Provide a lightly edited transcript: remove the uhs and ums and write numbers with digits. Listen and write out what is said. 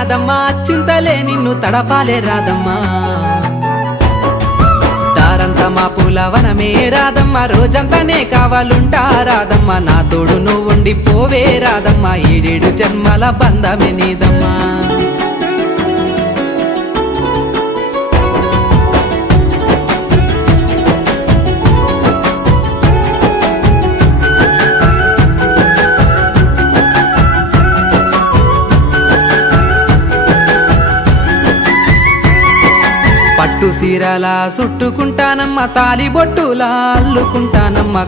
రాదమ్మా చింతలే నిన్ను తడపాలే రాదమ్మా దారంతా మా పూలవనమే రాదమ్మా రోజంతానే కావాలుంటా రాదమ్మా నా తోడు నువ్వుండి పోవే రాదమ్మా ఏడేడు జన్మల బంధమే నీదమ్మా పట్టు సీరలా చుట్టుకుంటానమ్మ తాలి బొట్టులా అల్లుకుంటానమ్మ